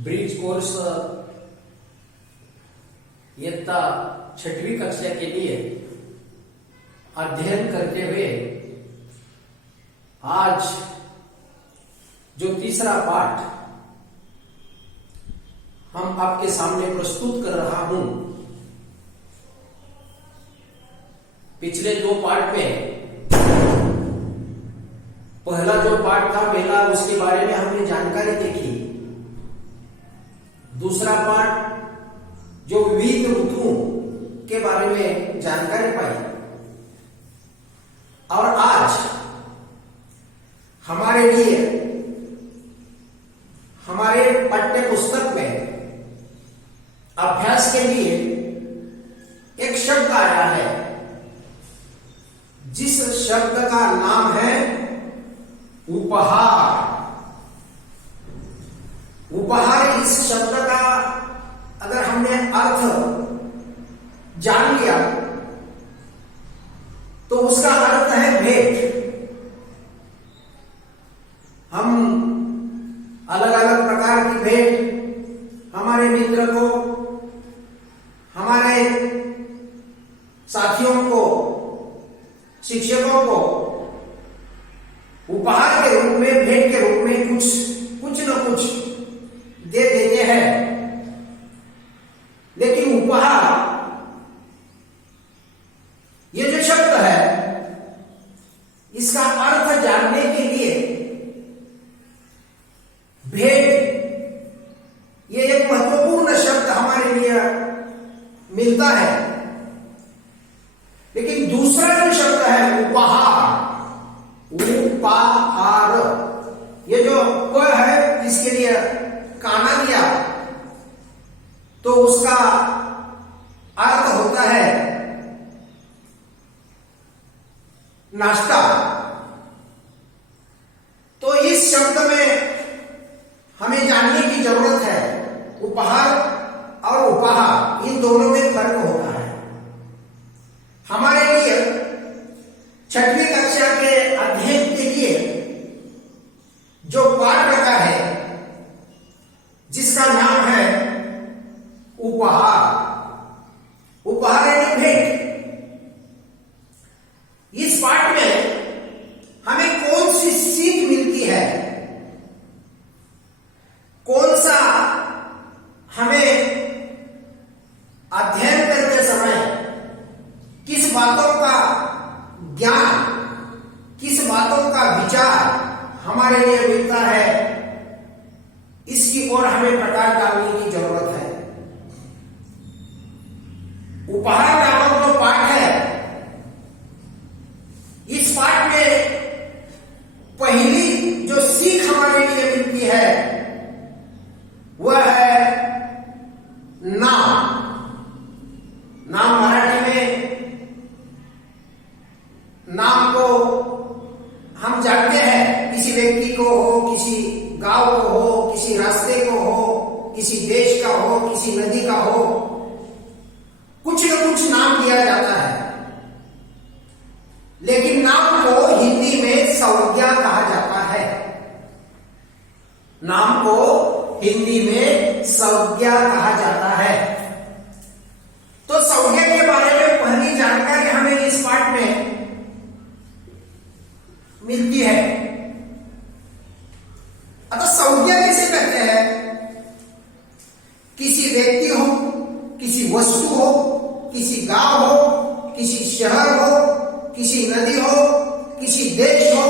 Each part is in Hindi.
ब्रिज कोर्स इयत्ता 6वीं कक्षा के लिए अध्ययन करते हुए आज जो तीसरा पाठ हम आपके सामने प्रस्तुत कर रहा हूं, पिछले दो पाठ में पहला जो पाठ था मेला, उसके बारे में हमने जानकारी देखी। दूसरा पाठ जो विविध ऋतुओं के बारे में जानकारी पाई, और आज हमारे लिए हमारे पाठ्य पुस्तक में अभ्यास के लिए एक शब्द आया है, जिस शब्द का नाम है उपहार। उपहार, इस शब्द का अगर हमने अर्थ जान लिया तो उसका अर्थ है भेंट। हम अलग अलग प्रकार की भेंट हमारे मित्र को, हमारे साथियों को, शिक्षकों को उपहार के रूप में, भेंट के रूप में कुछ न कुछ दे देते हैं। लेकिन उपहार, ये जो शब्द है, इसका अर्थ जानने के लिए भेंट, ये एक महत्वपूर्ण शब्द हमारे लिए मिलता है। लेकिन दूसरा जो शब्द है उपहार, उपहार, ये जो क है, इसके लिए काना दिया तो उसका अर्थ होता है नाश्ता। तो इस शब्द में हमें जानने की जरूरत है, उपहार और उपहार, इन दोनों में फर्क होता है। हमारे लिए 6वीं कक्षा के अध्ययन के लिए जो पाठ रखा है, जिसका नाम है उपहार, उपहार यानी भेंट। इस पाठ में हमें कौन सी सीख मिलती है, कौन सा हमें अध्ययन करते समय किस बातों का ज्ञान, किस बातों का विचार हमारे लिए मिलता है, इसकी ओर हमें प्रकाश डालने की जरूरत है। उपहार नामक जो पाठ है, इस पाठ में पहली जो सीख हमारे लिए मिलती है वह है नाम। नाम मराठी में नाम को हम जानते हैं, किसी व्यक्ति को हो, किसी गांव को हो, किसी रास्ते को हो, किसी देश का हो, किसी नदी का हो, कुछ न कुछ नाम दिया जाता है। लेकिन नाम को हिंदी में संज्ञा कहा जाता है। नाम को हिंदी में संज्ञा कहा जाता है। तो संज्ञा के बारे में पहली जानकारी हमें इस पाठ में मिलती है। अतः संज्ञा किसे कहते हैं? किसी व्यक्ति हो, किसी वस्तु हो, किसी गांव हो, किसी शहर हो, किसी नदी हो, किसी देश हो,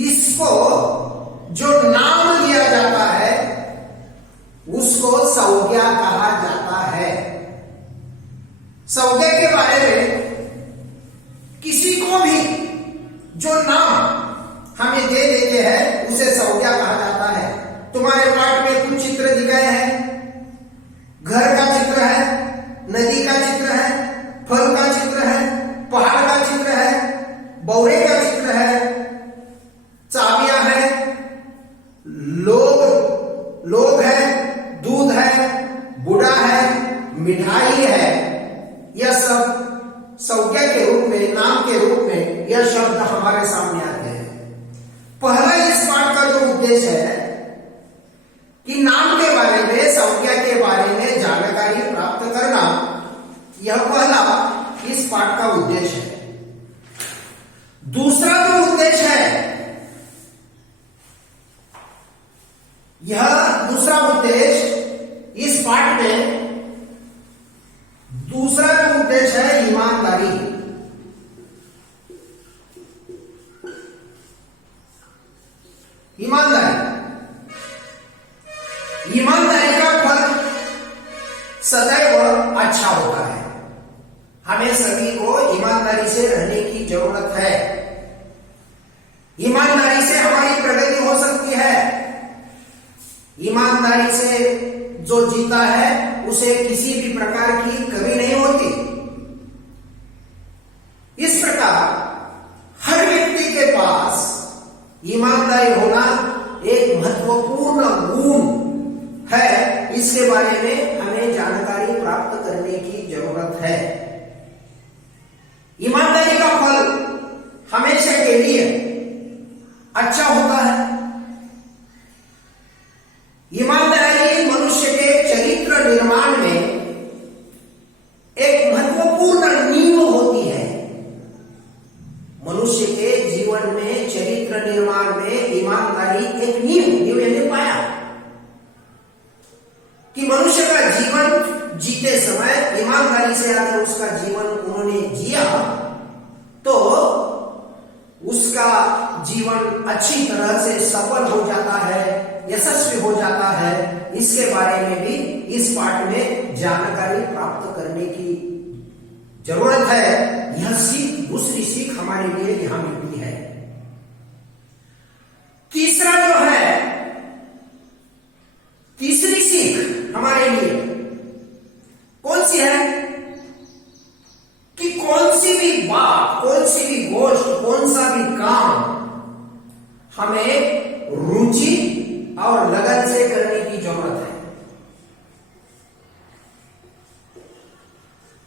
इसको जो नाम दिया जाता है उसको संज्ञा कहा जाता है। संज्ञा के बारे में किसी को भी जो नाम हमें दे देते हैं उसे संज्ञा कहा जाता है। तुम्हारे पाठ में कुछ चित्र दिखाए हैं, घर का चित्र है, नदी का चित्र है, फल का चित्र है, पहाड़ का चित्र है, बौरे का चित्र है, चाबियां है, लोग है, दूध है, बुढ़ा है, मिठाई है। यह सब संज्ञा के रूप में, नाम के रूप में यह शब्द हमारे सामने आते हैं। पहला इस पाठ का जो उद्देश्य है कि यह दूसरा उद्देश्य इस पाठ में, दूसरा जो उद्देश्य है ईमानदारी। ईमानदारी का फल सदैव अच्छा होता है। हमें सभी को ईमानदारी से रहने की जरूरत है। ईमानदारी से हमारी प्रगति हो सकती है। ईमानदारी से जो जीता है उसे किसी भी प्रकार की कमी नहीं होती। इस प्रकार हर व्यक्ति के पास ईमानदारी होना एक महत्वपूर्ण गुण है। इसके बारे में हमें जानकारी प्राप्त करने की जरूरत है। ईमानदारी का फल हमेशा के लिए अच्छा होता है। ईमानदारी मनुष्य के चरित्र निर्माण में एक महत्वपूर्ण नींव होती है। मनुष्य के जीवन में चरित्र निर्माण में ईमानदारी एक नींव यानी पाया कि मनुष्य का जीवन जीते समय ईमानदारी से अगर उसका जीवन उन्होंने जिया तो उसका जीवन अच्छी तरह से सफल हो जाता है, यशस्वी हो जाता है। इसके बारे में भी इस पाठ में जानकारी प्राप्त करने की जरूरत है। यह सीख, दूसरी सीख हमारे लिए यहां मिलती है। तीसरा जो है, तीसरी सीख हमारे लिए कौन सी है कि कौन सी भी बात, कौन सी भी गोष्ठ, कौन सा भी काम हमें रुचि और लगन से करने की जरूरत है।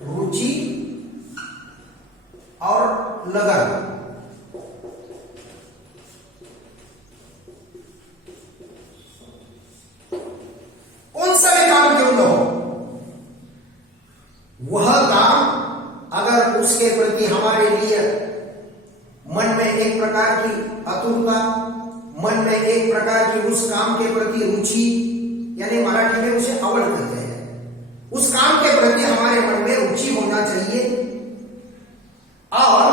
रुचि और लगन। कौन सा भी काम क्यों न हो, वह काम अगर उसके प्रति हमारे लिए मन में एक प्रकार की आतुरता, मन में एक प्रकार की उस काम के प्रति रुचि, यानी मराठी में उसे आवड कहते हैं, उस काम के प्रति हमारे मन में रुचि होना चाहिए और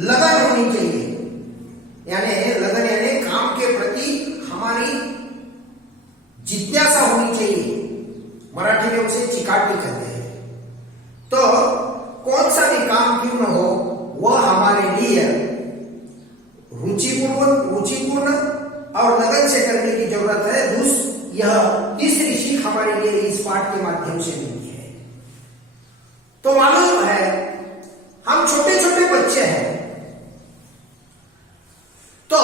लगन होनी चाहिए। यानी लगन यानी काम के प्रति हमारी जिज्ञासा होनी चाहिए। मराठी में उसे चिकाटी कहते हैं। तो कौन सा भी काम क्यों न हो, वह हमारे लिए रुचिपूर्ण और लगन से करने की जरूरत है। यह तीसरी सीख हमारे लिए इस पाठ के माध्यम से मिलती है। तो मालूम है हम छोटे छोटे बच्चे हैं, तो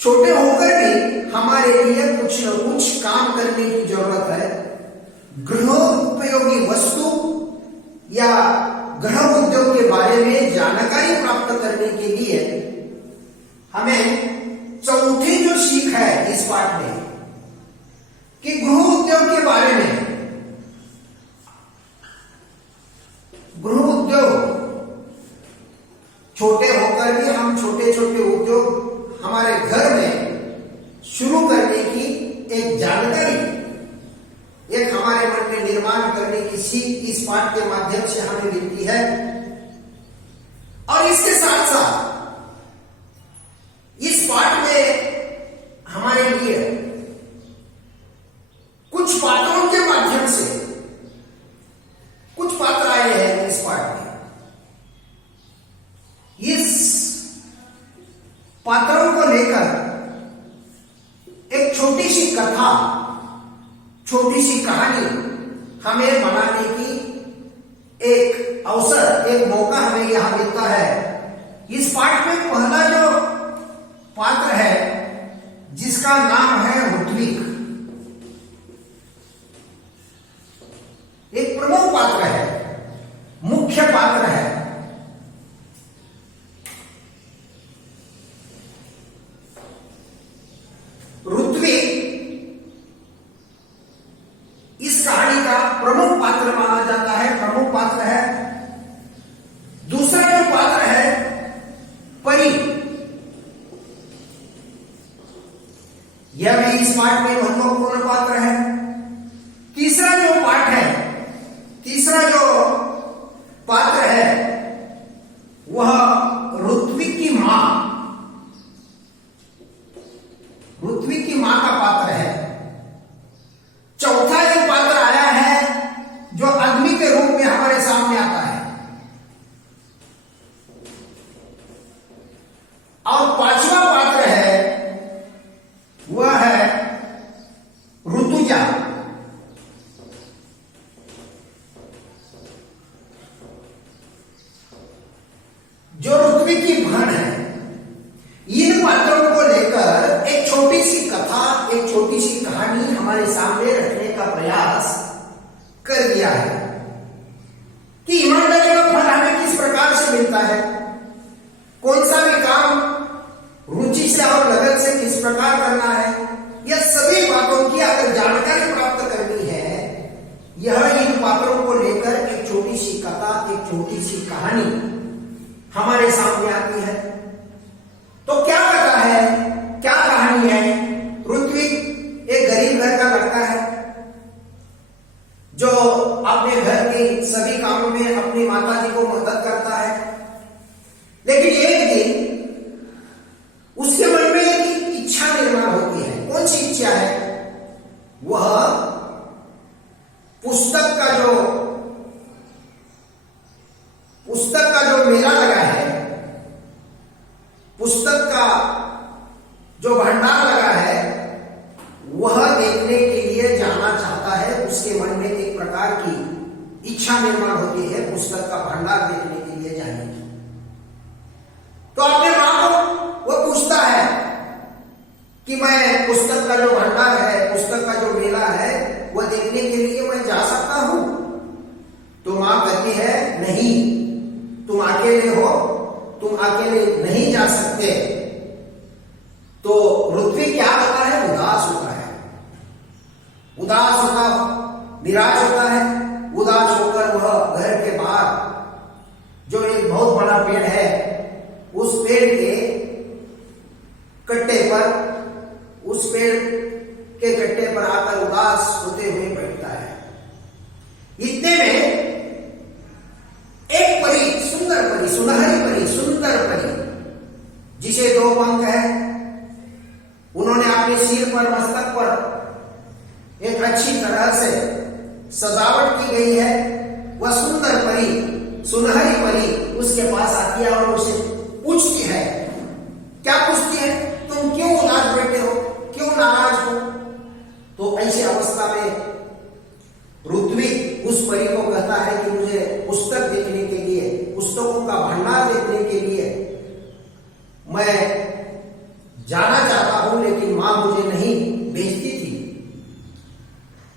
छोटे होकर भी हमारे लिए कुछ न कुछ काम करने की जरूरत है। गृह उपयोगी वस्तु या गृह उद्योग के बारे में जानकारी प्राप्त करने के लिए हमें चौथी जो सीख है इस पाठ में कि गृह उद्योग के बारे में, गृह उद्योग छोटे होकर भी हम छोटे छोटे उद्योग हमारे घर में शुरू करने की एक जानकारी, एक हमारे मन में निर्माण करने की सीख इस पाठ के माध्यम से हमें मिलती है। और इसके साथ साथ इस पाठ में हमारे लिए कुछ पात्रों के माध्यम से कुछ पात्र आए हैं इस पाठ में। इस पात्रों को लेकर एक छोटी सी कथा, छोटी सी कहानी हमें बनाने की एक अवसर, एक मौका हमें यहां मिलता है। इस पाठ में पहला जो पात्र है जिसका नाम है ऋत्विक, एक प्रमुख पात्र है, मुख्य पात्र है। ऋत्विक इस कहानी का प्रमुख पात्र माना जाता है, प्रमुख पात्र है। दूसरा जो पात्र है परी, यह भी इस पाठ में महत्वपूर्ण पात्र है। तीसरा जो पात्र है वह ऋत्विक की मां का पात्र है। चौथा जो पात्र आया है जो अग्नि के रूप में हमारे सामने आता है, और पांचवा पात्र है वह है ऋतुजा। जो ऋत्विक की बहन है। इन पात्रों को लेकर एक छोटी सी कथा, एक छोटी सी कहानी हमारे सामने रखने का प्रयास कर दिया है कि ईमानदारी का फल हमें किस प्रकार से मिलता है, कौन सा भी काम रुचि से और लगन से किस प्रकार करना है। यह सभी बातों की अगर जानकारी प्राप्त करनी है, यह इन पात्रों को लेकर एक छोटी सी कथा, एक छोटी सी कहानी हमारे सामने आती है। तो क्या कथा है, क्या कहानी है? ऋत्विक एक गरीब घर का लड़का है जो अपने घर के सभी कामों में अपनी माता जी को मदद करता है। लेकिन एक दिन उसके मन में एक इच्छा निर्माण होती है। कौन सी इच्छा है? वह पुस्तक का जो मेला लगा है, पुस्तक का जो भंडार लगा है, वह देखने के लिए जाना चाहता है। उसके मन में एक प्रकार की इच्छा निर्माण होती है पुस्तक का भंडार देखने के लिए जाने की। तो अपने मां को वह पूछता है कि मैं पुस्तक का जो भंडार है, पुस्तक का जो मेला है, वह देखने के लिए मैं जा सकता हूं? तो मां कहती है नहीं, तुम अकेले हो, तुम अकेले नहीं जा सकते। तो ऋत्विक क्या होता है? उदास होता है, निराश होता है। उदास होकर वह घर के बाहर जो एक बहुत बड़ा पेड़ है, उस पेड़ के कट्टे पर आकर उदास होते हुए बैठता है। इतने में एक परी, सुंदर परी जिसे दो पंख है, उन्होंने अपने सिर पर, मस्तक पर एक अच्छी तरह से सजावट की गई है। वह सुंदर परी, सुनहरी परी उसके पास आती है और उसे पूछती है। क्या पूछती है? तुम क्यों उदास बैठे हो, क्यों नाराज हो? तो ऐसी अवस्था में ऋत्विक उस परी को कहता है कि मुझे पुस्तक देखने के लिए, पुस्तकों का भंडार देखने के लिए मैं जाना चाहता हूं, लेकिन मां मुझे नहीं भेजती थी।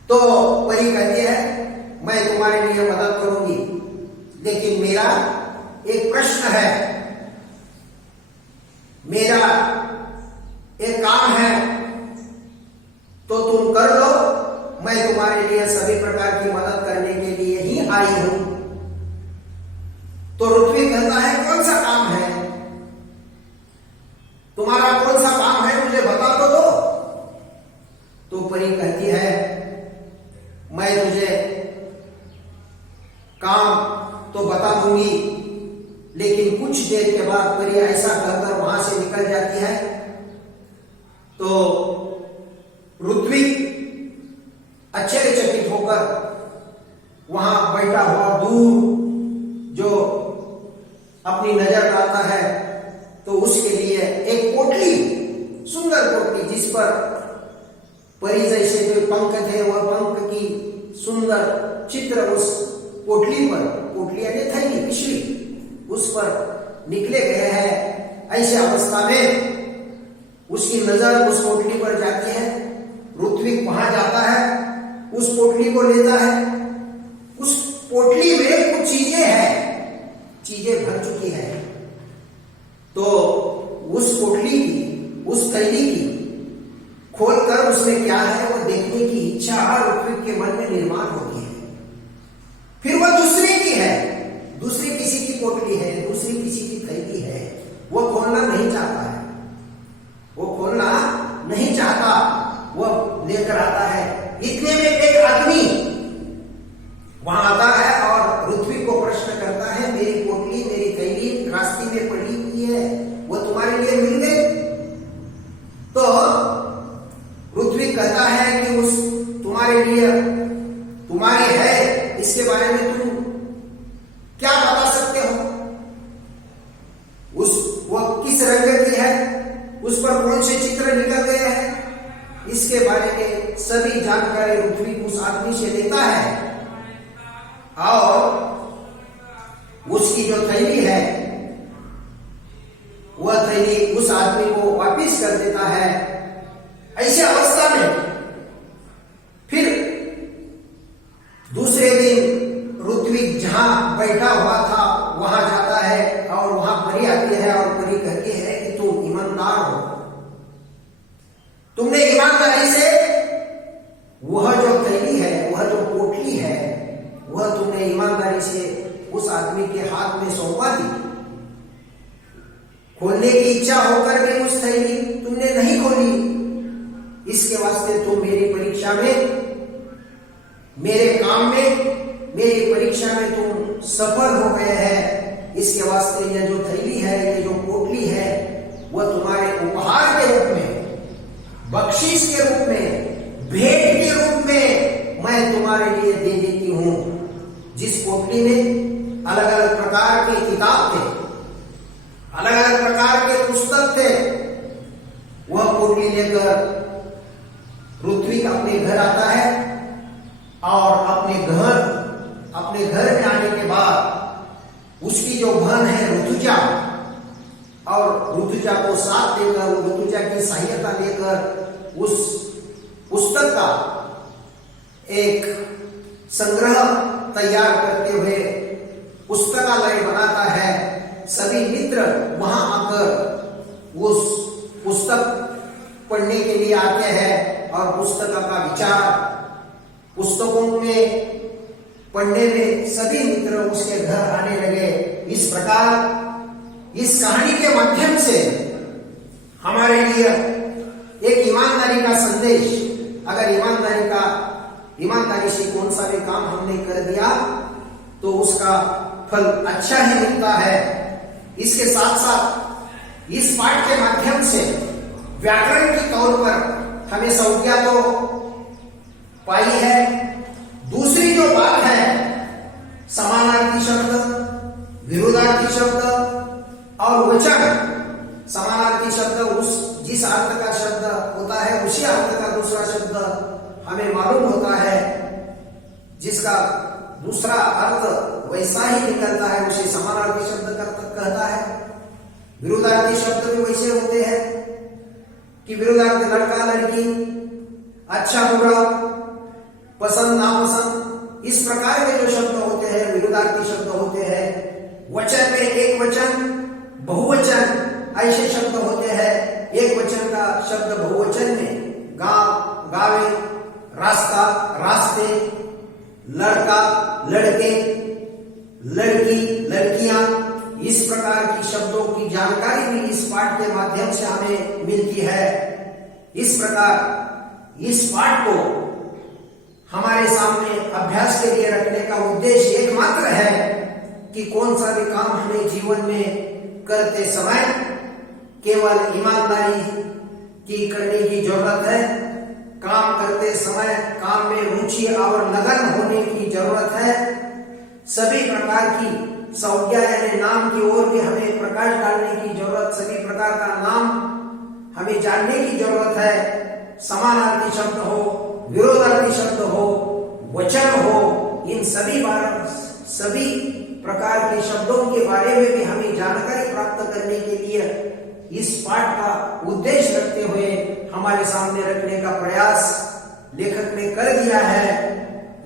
तो परी कहती है मैं तुम्हारे लिए मदद करूंगी, लेकिन मेरा एक प्रश्न है, मेरा एक काम है, तो तुम कर लो। मैं तुम्हारे लिए सभी प्रकार की मदद करने के लिए ही आई हूं। तो ऋत्विक कहता है कौन सा काम है, तुम्हारा कौन सा काम है, मुझे बता तो दो। तो परी कहती है मैं तुझे काम तो बता दूंगी, लेकिन कुछ देर के बाद परी ऐसा कहकर वहां से निकल जाती है। तो ऋत्विक आश्चर्यचकित होकर वहां बैठा हुआ दूर जो अपनी नजर डालता है, तो उसके लिए एक पोटली, सुंदर पोटली, जिस पर परी जैसे जो पंख थे, वह पंख की सुंदर चित्र उस पोटली पर, पोटली यानी थैली, पिछली, उस पर निकले गए हैं। ऐसे अवस्था में उसकी नजर उस पोटली पर जाती है। ऋत्विक वहां जाता है, उस पोटली को लेता है। उस पोटली में कुछ चीजें भर चुकी है। तो उस पोटली की, उस थैली की खोलकर उसमें क्या है वो देखने की इच्छा ऋत्विक के मन में निर्माण होती है। फिर वह दूसरे की है, दूसरी किसी की पोटली है, दूसरी किसी की थैली है, वो खोलना नहीं चाहता है, वो खोलना नहीं चाहता। इसके बारे में सभी जानकारी ऋत्विक उस आदमी से लेता है और उसकी जो थैली है वह थैली उस आदमी को वापिस कर देता है। ऐसी अवस्था में फिर दूसरे दिन ऋत्विक जहां बैठा हुआ था वहां जाता है और वहां परी आती है और परी कहती है कि तुम ईमानदार हो, तुमने ईमानदारी से वह जो थैली है, वह जो पोटली है, वह तुमने ईमानदारी से उस आदमी के हाथ में सौंपा दी। खोलने की इच्छा होकर भी उस थैली तुमने नहीं खोली। इसके वास्ते तुम मेरी परीक्षा में, मेरे काम में, मेरी परीक्षा में तुम सफल हो गए हैं। इसके वास्ते यह जो थैली है, यह जो पोटली है, वह तुम्हारे उपहार के रूप में, बख्शीश के रूप में, भेंट के रूप में मैं तुम्हारे लिए दे देती हूं। जिस पोटली में अलग अलग प्रकार के किताब थे, अलग अलग प्रकार के पुस्तक थे, वह पोटली लेकर ऋत्विक अपने घर आता है और अपने घर में आने के बाद उसकी जो बहन है ऋतुजा, और ऋतुजा को साथ लेकर, ऋतुजा की सहायता लेकर उस पुस्तक का एक संग्रह तैयार करते हुए पुस्तकालय बनाता है। सभी मित्र वहां आकर उस पुस्तक पढ़ने के लिए आते हैं और पुस्तक का विचार, पुस्तकों में पढ़ने में सभी मित्र उसके घर आने लगे। इस प्रकार इस कहानी के माध्यम से हमारे लिए एक ईमानदारी का संदेश, अगर ईमानदारी से कौन सा भी काम हमने कर दिया तो उसका फल अच्छा ही मिलता है। इसके साथ साथ इस पाठ के माध्यम से व्याकरण के तौर पर हमें संज्ञा तो पाई है। दूसरी जो बात है, समानार्थी शब्द, विरोधार्थी शब्द और वचन। समानार्थी शब्द जिस अर्थ का शब्द होता है उसी अर्थ का दूसरा शब्द हमें मालूम होता है, जिसका दूसरा अर्थ वैसा ही निकलता है, उसे समानार्थी शब्द कहता है। विरोधार्थी शब्द भी वैसे होते हैं कि विरोधार्थी लड़का लड़की, अच्छा बुरा, पसंद नापसंद, इस प्रकार के जो शब्द होते हैं विरोधार्थी शब्द होते हैं। वचन में एक वचन, बहुवचन ऐसे शब्द होते हैं। एक वचन का शब्द बहुवचन में गांव, गावे, रास्ता, रास्ते, लड़का, लड़के, लड़की, लड़कियां, इस प्रकार की शब्दों की जानकारी भी इस पाठ के माध्यम से हमें मिलती है। इस प्रकार इस पाठ को हमारे सामने अभ्यास के लिए रखने का उद्देश्य एकमात्र है कि कौन सा भी काम हमें जीवन में करते समय केवल ईमानदारी की करने की जरूरत है। काम करते समय काम में रुचि और लगन होने की जरूरत है। सभी प्रकार की संज्ञा यानी नाम की ओर भी हमें प्रकाश डालने की जरूरत, सभी प्रकार का नाम हमें जानने की जरूरत है। समानार्थी शब्द हो, विरोधार्थी शब्द हो, वचन हो, इन सभी प्रकार के शब्दों के बारे में भी हमें जानकारी प्राप्त करने के लिए इस पाठ का उद्देश्य रखते हुए हमारे सामने रखने का प्रयास लेखक ने कर दिया है।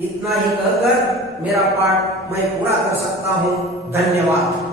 इतना ही कहकर मेरा पाठ मैं पूरा कर सकता हूं। धन्यवाद।